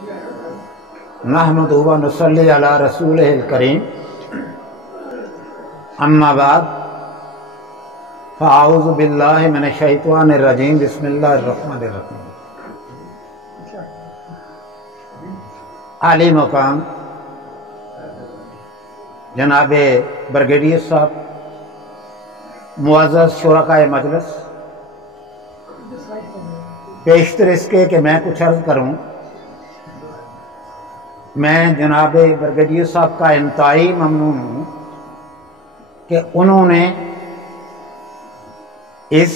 नहमदुहु व नुसल्ली अला रसूलिहिल करीम, अम्मा बाद, फ़अऊज़ु बिल्लाहि मिनश शैतानिर रजीम, बिस्मिल्लाहिर रहमानिर रहीम। आली मकाम जनाबे ब्रिगेडियर साहब, मुअज़्ज़ज़ शुरकाए मजलिस, पेशतर इसके कि मैं कुछ अर्ज़ करूँ, मैं जनाबे ब्रिगेडियर साहब का इंतहाई ममनून हूँ कि उन्होंने इस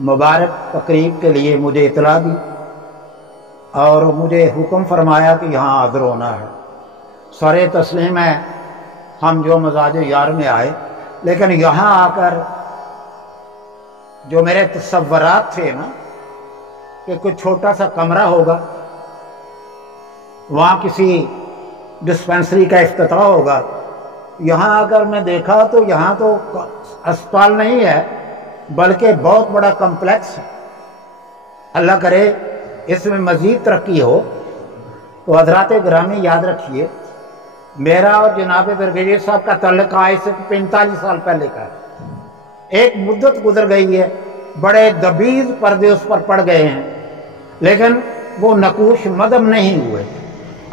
मुबारक तकरीब के लिए मुझे इतला दी और मुझे हुक्म फरमाया कि यहाँ हाज़िर होना है। सरे तस्लीम है हम जो मज़ाज यार में आए, लेकिन यहाँ आकर जो मेरे तसव्वुरात थे ना कि कुछ छोटा सा कमरा होगा, वहाँ किसी डिस्पेंसरी का इफ्तिताह होगा, यहाँ आकर मैं देखा तो यहाँ तो अस्पताल नहीं है बल्कि बहुत बड़ा कम्प्लेक्स है। अल्लाह करे इसमें मज़ीद तरक्की हो। तो हज़रात गिरामी याद रखिए, मेरा और जनाब ब्रिगेडियर साहब का तल्लुक आज से 45 साल पहले का है। एक मुद्दत गुजर गई है, बड़े दबीज़ पर्दे उस पर पड़ गए हैं, लेकिन वो नकूश मदम नहीं हुए।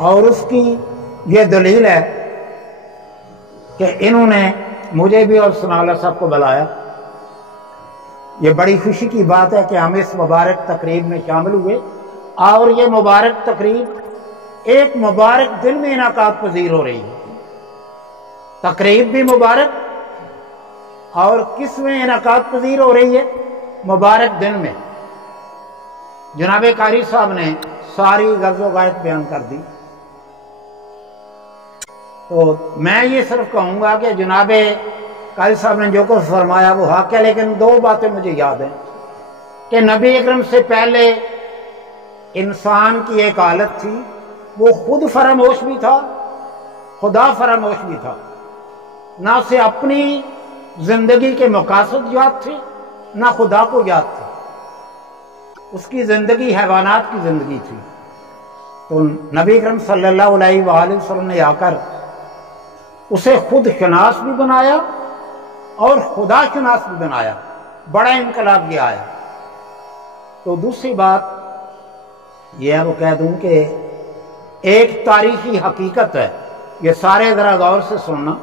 और उसकी ये दलील है कि इन्होंने मुझे भी और सनाउल्लाह साहब को बुलाया। ये बड़ी खुशी की बात है कि हम इस मुबारक तकरीब में शामिल हुए और ये मुबारक तकरीब एक मुबारक दिन में इनाकात पजीर हो रही है। तकरीब भी मुबारक और किस में इनाकात पजीर हो रही है? मुबारक दिन में। जनाबे कारी साहब ने सारी गर्ज़ो गायत बयान कर दी, तो मैं ये सिर्फ कहूँगा कि जनाबे कारी साहब ने जो कुछ फरमाया वो हक है, लेकिन दो बातें मुझे याद हैं कि नबी अकरम से पहले इंसान की एक हालत थी, वो खुद फरामोश भी था, खुदा फरामोश भी था। ना उसे अपनी जिंदगी के मकासद याद थे, ना खुदा को याद था। उसकी जिंदगी हैवानात की जिंदगी थी। तो नबी अकरम सल्लल्लाहु अलैहि वसल्लम ने आकर उसे खुद शनास भी बनाया और खुदा शनास भी बनाया। बड़ा इनकलाब ये आया। तो दूसरी बात यह है, वो कह दूं कि एक तारीखी हकीकत है, ये सारे जरा गौर से सुनना,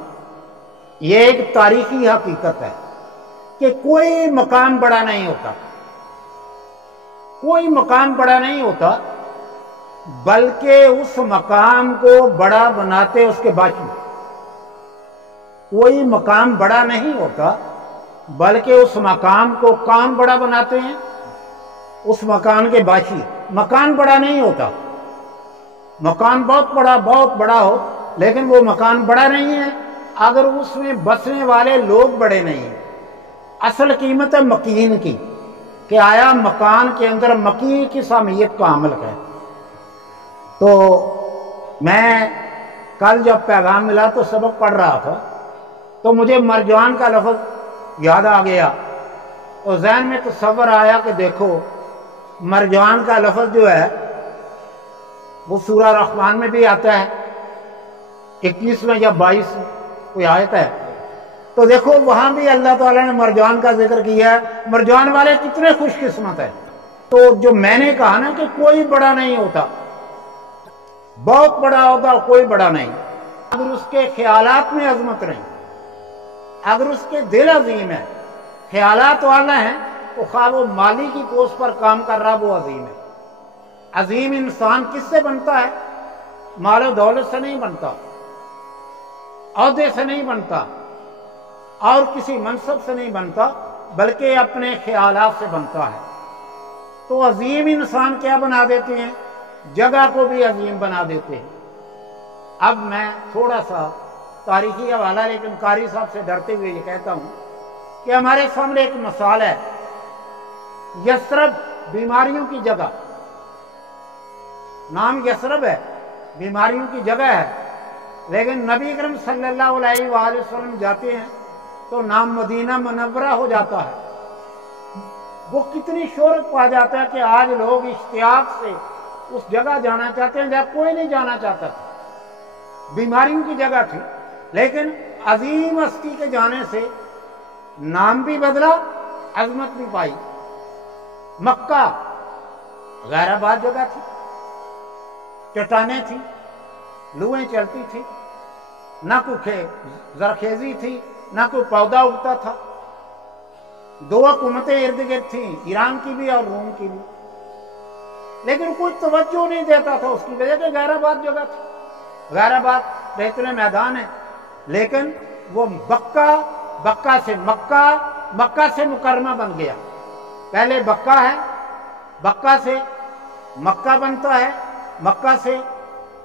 ये एक तारीखी हकीकत है कि कोई मकाम बड़ा नहीं होता, कोई मकाम बड़ा नहीं होता, बल्कि उस मकाम को बड़ा बनाते उसके बाकी। कोई मकाम बड़ा नहीं होता बल्कि उस मकाम को कौन बड़ा बनाते हैं? उस मकान के बाशी। मकान बड़ा नहीं होता, मकान बहुत बड़ा हो, लेकिन वो मकान बड़ा नहीं है अगर उसमें बसने वाले लोग बड़े नहीं हैं। असल कीमत है मकीन की, कि आया मकान के अंदर मकीन की सामियत का अमल है। तो मैं कल जब पैगाम मिला तो सबक पढ़ रहा था, तो मुझे मरजान का लफ्ज़ याद आ गया और ज़हन में तसव्वुर आया कि देखो मरजान का लफ्ज़ जो है वो सूरह रहमान में भी आता है, 21 या 22 कोई आयत है। तो देखो वहां भी अल्लाह ताला ने मरजान का जिक्र किया है। मरजान वाले कितने खुशकिस्मत है। तो जो मैंने कहा ना कि कोई बड़ा नहीं होता, बहुत बड़ा होता, कोई बड़ा नहीं। अगर उसके ख्यालात में अजमत नहीं, अगर उसके दिल अजीम है, ख्यालात वाला है, तो खा वो माली की पोस्ट पर काम कर रहा, वो अजीम है। अजीम इंसान किससे बनता है? मालो दौलत से नहीं बनता, औहदे से नहीं बनता, और किसी मनसब से नहीं बनता, बल्कि अपने ख्यालात से बनता है। तो अजीम इंसान क्या बना देते हैं? जगह को भी अजीम बना देते हैं। अब मैं थोड़ा सा तारीखी हवाला, लेकिन कारी साहब से डरते हुए ये कहता हूं कि हमारे सामने एक मिसाल है। यसरब बीमारियों की जगह, नाम यसरब है, बीमारियों की जगह है, लेकिन नबी अकरम सल्लल्लाहु अलैहि वसल्लम जाते हैं तो नाम मदीना मुनव्वरा हो जाता है। वो कितनी शोहरत पा जाता है कि आज लोग इश्तियाक से उस जगह जाना चाहते हैं जहाँ कोई नहीं जाना चाहता था। बीमारियों की जगह थी, लेकिन अजीम हस्ती के जाने से नाम भी बदला, अजमत भी पाई। मक्का गैराबाद जगह थी, चट्टानें थी, लुएं चलती थी, ना कोई जरखेजी थी, ना कोई पौधा उगता था। दो हुकूमतें इर्द गिर्द थी, ईरान की भी और रोम की भी, लेकिन कोई तवज्जो नहीं देता था उसकी वजह से गैराबाद जगह थी। गैराबाद बेहतरीन मैदान है, लेकिन वो बक्का से मक्का, मक्का से मुकरमा बन गया। पहले बक्का है, बक्का से मक्का बनता है, मक्का से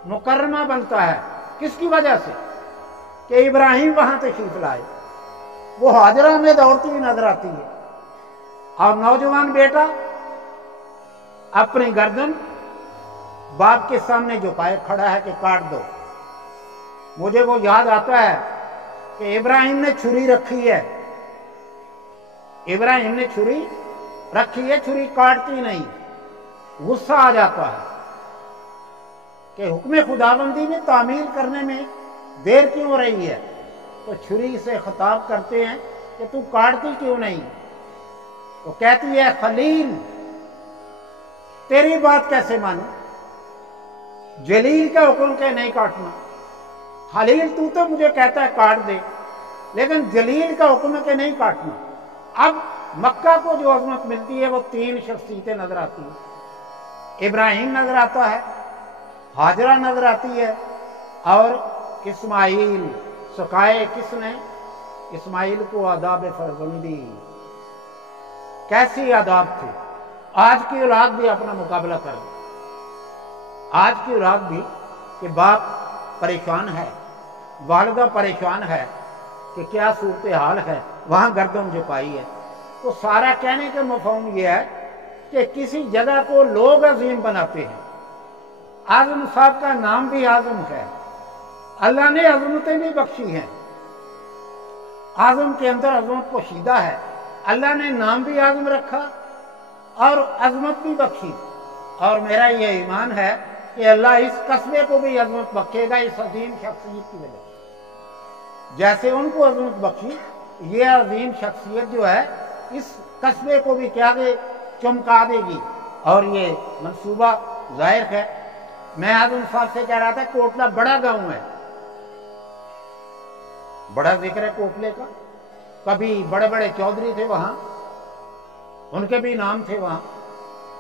मुकरमा बनता है। किसकी वजह से? कि इब्राहिम वहां तशरीफ लाए। वो हाजरा में दौड़ती हुई नजर आती है और नौजवान बेटा अपनी गर्दन बाप के सामने झुकाए खड़ा है कि काट दो। मुझे वो याद आता है कि इब्राहिम ने छुरी रखी है, इब्राहिम ने छुरी रखी है, छुरी काटती नहीं। गुस्सा आ जाता है कि हुक्म खुदाबंदी में तामील करने में देर क्यों हो रही है। तो छुरी से खिताब करते हैं कि तू काटती क्यों नहीं। तो कहती है, खलील तेरी बात कैसे मानूं, जलील का हुक्म के नहीं काटना। खलील तू तो मुझे कहता है काट दे, लेकिन जलील का हुक्म के नहीं काटना। अब मक्का को जो अजमत मिलती है वो तीन शख्सियतें नजर आती है। इब्राहिम नजर आता है, हाजरा नजर आती है, और इस्माइल। सिखाए किसने? इस्माइल को आदाब फरजंदी। कैसी आदाब थे। आज की औलाद भी अपना मुकाबला कर रही। आज की औलाद भी कि बाप परेशान है, वालिदा परेशान है कि क्या सूरत हाल है, वहां गर्दन झुकाई है। तो सारा कहने का मफहूम यह है कि किसी जगह को लोग अजीम बनाते हैं। आजम साहब का नाम भी आजम है, अल्लाह ने अजमतें भी बख्शी हैं। आजम के अंदर अजमत पोशीदा है, अल्लाह ने नाम भी आजम रखा और अजमत भी बख्शी। और मेरा ये ईमान है कि अल्लाह इस कस्बे को भी अजमत बख्शेगा इस अजीम शख्सियत की वजह से। जैसे उनको अजमत बख्शी, ये अजीम शख्सियत जो है इस कस्बे को भी क्या दे, चमका देगी। और ये मंसूबा जाहिर है। मैं आजम साहब से कह रहा था, कोटला बड़ा गांव है, बड़ा जिक्र है कोटले का। कभी बड़े बड़े चौधरी थे वहां, उनके भी नाम थे वहां,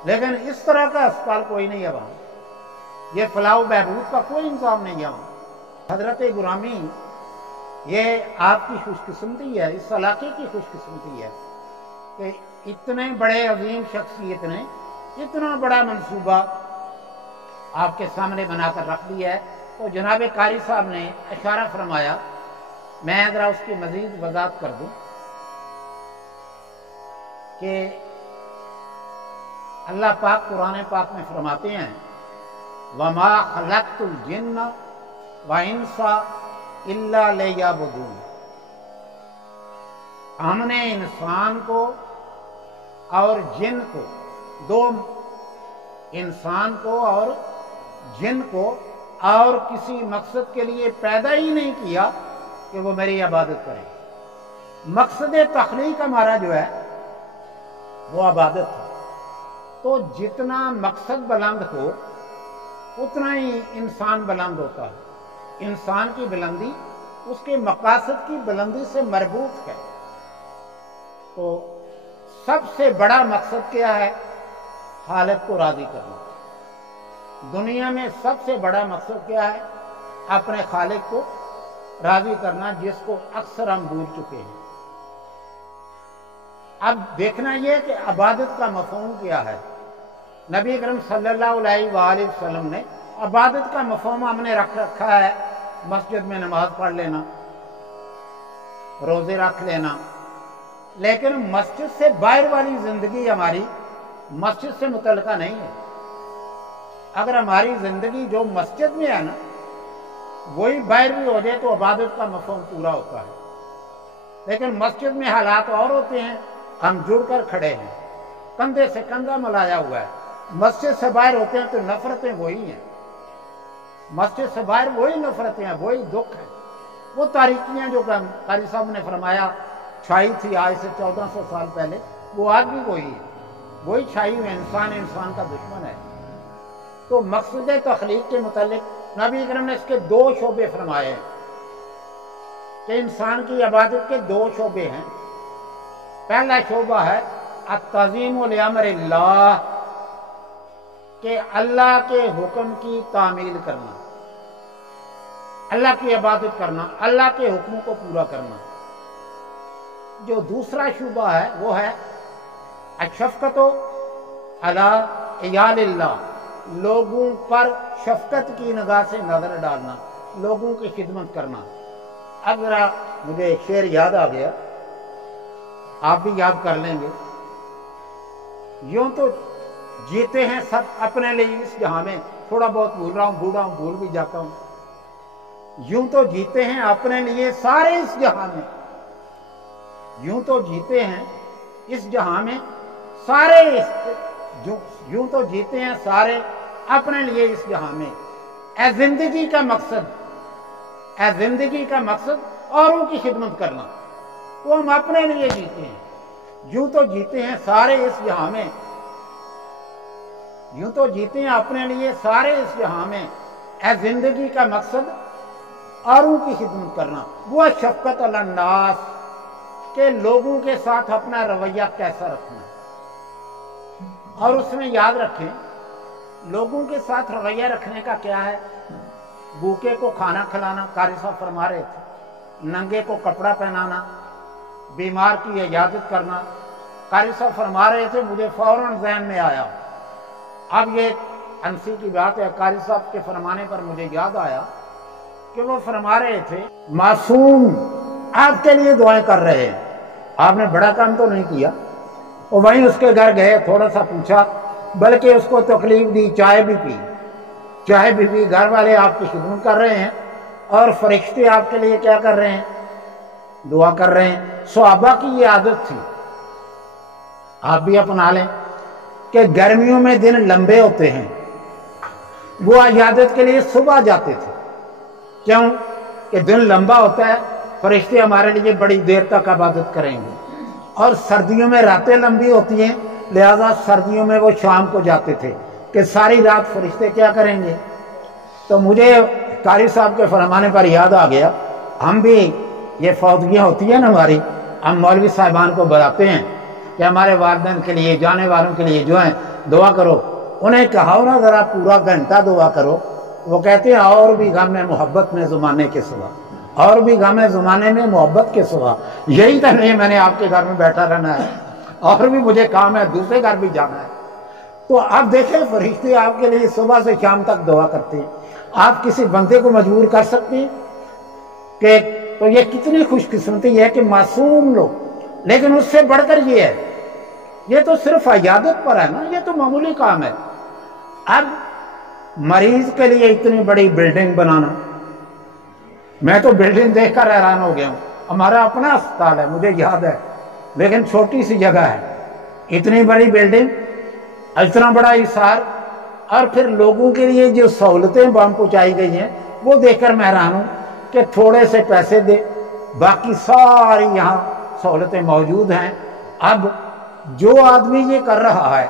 लेकिन इस तरह का अस्पताल कोई नहीं है वहां। ये फलाह बहबूद का कोई इंतजाम नहीं है वहां। हजरत गुरामी, ये आपकी खुशकिस्मती है, इस इलाके की खुशकिस्मती है कि इतने बड़े अजीम शख्सियत ने इतना बड़ा मंसूबा आपके सामने बनाकर रख दिया है। तो जनाब कारी साहब ने इशारा फरमाया, मैं जरा उसकी मजीद वजाहत कर दूं कि अल्लाह पाक कुरान पाक में फरमाते हैं, वमा खलक़्तुल जिन्न व इंसा इल्ला लियअबुदून। हमने इंसान को और जिन को, दो इंसान को और जिन को और किसी मकसद के लिए पैदा ही नहीं किया कि वो मेरी इबादत करें। मकसद तख्लीक हमारा जो है वो इबादत है। तो जितना मकसद बुलंद हो उतना ही इंसान बुलंद होता है। इंसान की बुलंदी उसके मकासद की बुलंदी से मरबूत है। तो सबसे बड़ा मकसद क्या है? खालिक को राजी करना। दुनिया में सबसे बड़ा मकसद क्या है? अपने खालिक को राजी करना, जिसको अक्सर हम भूल चुके हैं। अब देखना यह कि इबादत का मफहूम क्या है। नबी करम सल्लल्लाहु अलैहि वसल्लम ने इबादत का मफहूम हमने रखा है, मस्जिद में नमाज पढ़ लेना, रोजे रख लेना। लेकिन मस्जिद से बाहर वाली जिंदगी हमारी मस्जिद से मुतल्लिका नहीं है। अगर हमारी जिंदगी जो मस्जिद में है ना, वही बाहर भी हो जाए तो इबादत का मफहूम पूरा होता है। लेकिन मस्जिद में हालात और होते हैं, हम जुड़कर खड़े हैं, कंधे से कंधा मिलाया हुआ है, मस्जिद से बाहर होते हैं तो नफरतें वही हैं, मस्जिद से बाहर वही नफरतें हैं, वही दुख है। वो तारीखियाँ जो कारी साहब ने फरमाया छाई थी आज से 1400 साल पहले, वो आज भी वही है, वही छाई हुई इंसान इंसान का दुश्मन है। तो मकसद तख्लीक के मुतालिक नबी करम ने इसके 2 शोबे फरमाए हैं कि इंसान की इबादत के 2 शोबे हैं। पहला शोबा है अत्तज़ीम लिअम्रिल्लाह, कि अल्लाह के हुक्म की तामील करना, अल्लाह की इबादत करना, अल्लाह के हुक्म को पूरा करना। जो दूसरा शोबा है वो है अशफ़क़तु अला इयालिल्लाह, लोगों पर शफकत की निगाह से नजर डालना, लोगों की खिदमत करना। अब जरा मुझे शेर याद आ गया, आप भी याद कर लेंगे। यूं तो जीते हैं सब अपने लिए इस जहां में, थोड़ा बहुत भूल रहा हूं, बूढ़ा हूं, भूल भी जाता हूं। यूं तो जीते हैं अपने लिए सारे इस जहां में, यूं तो जीते हैं इस जहां में सारे, यूं तो जीते हैं सारे अपने लिए इस जहां में। ए जिंदगी का मकसद, ए जिंदगी का मकसद औरों की खिदमत करना, तो हम अपने लिए जीते हैं। यूं तो जीते हैं सारे इस जहां में, यूं तो जीते हैं अपने लिए सारे इस जहां में। ए जिंदगी का मकसद औरों की खिदमत करना, वो शफ़क़त अलन्नास, के लोगों के साथ अपना रवैया कैसा रखना। और उसमें याद रखें, लोगों के साथ रवैया रखने का क्या है। भूखे को खाना खिलाना, कारी साहब फरमा रहे थे, नंगे को कपड़ा पहनाना, बीमार की इजाजत करना। कारी साहब फरमा रहे थे, मुझे फौरन ज़हन में आया, अब ये अनसी की बात है, कारी साहब के फरमाने पर मुझे याद आया कि वो फरमा रहे थे, मासूम आपके लिए दुआएं कर रहे हैं, आपने बड़ा काम तो नहीं किया। और वहीं उसके घर गए, थोड़ा सा पूछा, बल्कि उसको तकलीफ दी, चाय भी पी, चाय भी पी। घर वाले आपकी खिदमत कर रहे हैं और फरिश्ते आपके लिए क्या कर रहे हैं, दुआ कर रहे हैं। सहाबा की ये आदत थी, आप भी अपना लें, कि गर्मियों में दिन लंबे होते हैं, वो इजाजत के लिए सुबह जाते थे। क्यों कि दिन लंबा होता है, फरिश्ते हमारे लिए बड़ी देर तक इबादत करेंगे। और सर्दियों में रातें लंबी होती हैं, लिहाजा सर्दियों में वो शाम को जाते थे कि सारी रात फरिश्ते क्या करेंगे। तो मुझे कारी साहब के फरमाने पर याद आ गया, हम भी ये फौतगियाँ होती है ना हमारी, हम मौलवी साहिबान को बताते हैं कि हमारे वालिदैन के लिए, जाने वालों के लिए जो है दुआ करो। उन्हें कहा ना जरा पूरा घंटा दुआ करो, वो कहते हैं और भी गम है मोहब्बत में ज़माने के सिवा, और भी गम है ज़माने में मोहब्बत के सिवा। यही तो नहीं मैंने आपके घर में बैठा रहना है, और भी मुझे काम है, दूसरे घर भी जाना है। तो आप देखें, फरिश्ते आपके लिए सुबह से शाम तक दुआ करते हैं। आप किसी बंदे को मजबूर कर सकते हैं कि, तो ये कितनी खुशकिस्मती है कि मासूम लोग। लेकिन उससे बढ़कर ये है, ये तो सिर्फ इजाजत पर है ना, ये तो मामूली काम है। अब मरीज के लिए इतनी बड़ी बिल्डिंग बनाना, मैं तो बिल्डिंग देखकर हैरान हो गया हूं। हमारा अपना अस्पताल है, मुझे याद है, लेकिन छोटी सी जगह है, इतनी बड़ी बिल्डिंग, इतना बड़ा हिसार, और फिर लोगों के लिए जो सहूलतें वहां पहुंचाई गई हैं वो देखकर मैं हैरान हूं कि थोड़े से पैसे दे, बाकी सारी यहाँ सहूलतें मौजूद हैं। अब जो आदमी ये कर रहा है,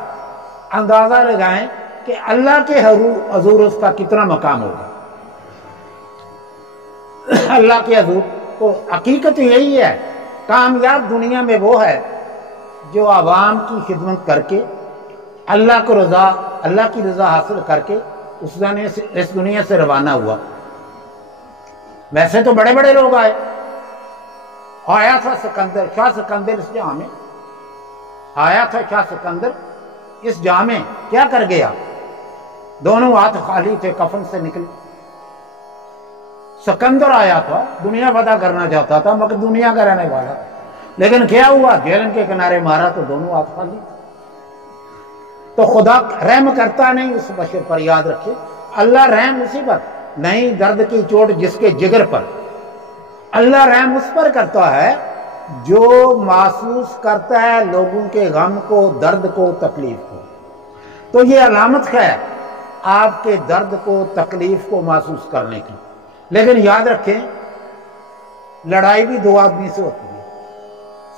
अंदाजा लगाएं कि अल्लाह के हजूर उसका कितना मकाम होगा। अल्लाह के हजूर तो हकीकत यही है, कामयाब दुनिया में वो है जो आवाम की खिदमत करके अल्लाह को रजा, अल्लाह की रजा हासिल करके इस दुनिया से रवाना हुआ। वैसे तो बड़े बड़े लोग आए, आया था सिकंदर, शाह सिकंदर इस जहां में आया था, शाह सिकंदर इस जहां में क्या कर गया, दोनों हाथ खाली थे, कफन से निकले। सिकंदर आया था, दुनिया फतह करना चाहता था, मगर दुनिया का रहने वाला, लेकिन क्या हुआ, झेलन के किनारे मारा तो दोनों हाथ खाली। तो खुदा रहम करता नहीं उस बशर पर, याद रखिए, अल्लाह रहम उसी पर नहीं, दर्द की चोट जिसके जिगर पर, अल्लाह रहम उस पर करता है जो महसूस करता है लोगों के गम को, दर्द को, तकलीफ को। تو یہ علامت ہے آپ کے درد کو، تکلیف کو محسوس کرنے کی۔ لیکن یاد رکھیں، لڑائی بھی دو آدمی سے ہوتی ہے،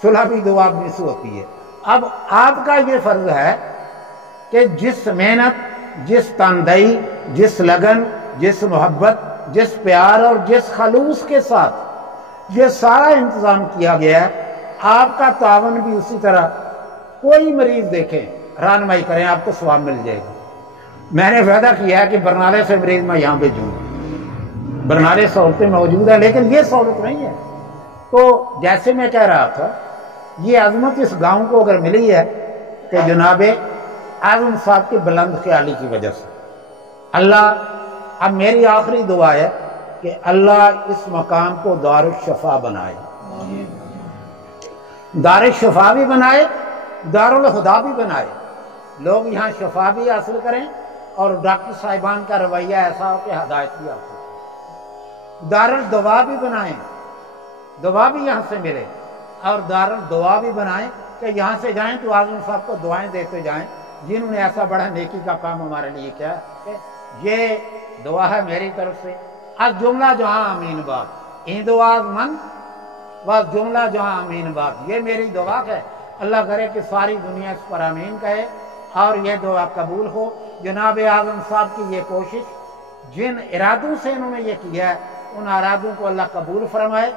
صلح بھی دو آدمی سے ہوتی ہے۔ اب آپ کا یہ فرض ہے کہ جس محنت، جس تندئی، جس لگن، جس محبت، جس پیار اور جس خلوص کے ساتھ یہ سارا انتظام کیا گیا ہے، آپ کا تعاون بھی اسی طرح۔ کوئی مریض دیکھیں، رہنمائی کریں، آپ کو ثواب مل جائے گا۔ میں نے وعدہ کیا ہے کہ برنالے سے مریض میں یہاں بھیجوں گا، برنالے سہولتیں موجود ہیں، لیکن یہ سہولت نہیں ہے۔ تو جیسے میں کہہ رہا تھا، یہ عظمت اس گاؤں کو اگر ملی ہے تو جناب اعظم صاحب کی بلند خیالی کی وجہ سے۔ اللہ، اب میری آخری دعا ہے کہ اللہ اس مقام کو دار الشفا بنائے، دار الشفا بھی بنائے، دار الہدا بھی بنائے، لوگ یہاں شفا بھی حاصل کریں اور ڈاکٹر صاحبان کا رویہ ایسا ہو کہ ہدایت بھی حاصل کریں۔ دار الدوا بھی بنائیں، دوا بھی یہاں سے ملے، اور دار الدعا بھی بنائیں کہ یہاں سے جائیں تو اعظم صاحب کو دعائیں دیتے جائیں، جنہوں نے ایسا بڑا نیکی کا کام ہمارے لیے کیا ہے۔ یہ دعا ہے میری طرف سے۔ از جملہ جہاں امین بات، این دعا من بس جملہ جہاں امین بات، یہ میری دعا ہے۔ اللہ کرے کہ ساری دنیا اس پر آمین کہے اور یہ دعا قبول ہو۔ جناب اعظم صاحب کی یہ کوشش، جن ارادوں سے انہوں نے یہ کیا ہے، ان ارادوں کو اللہ قبول فرمائے۔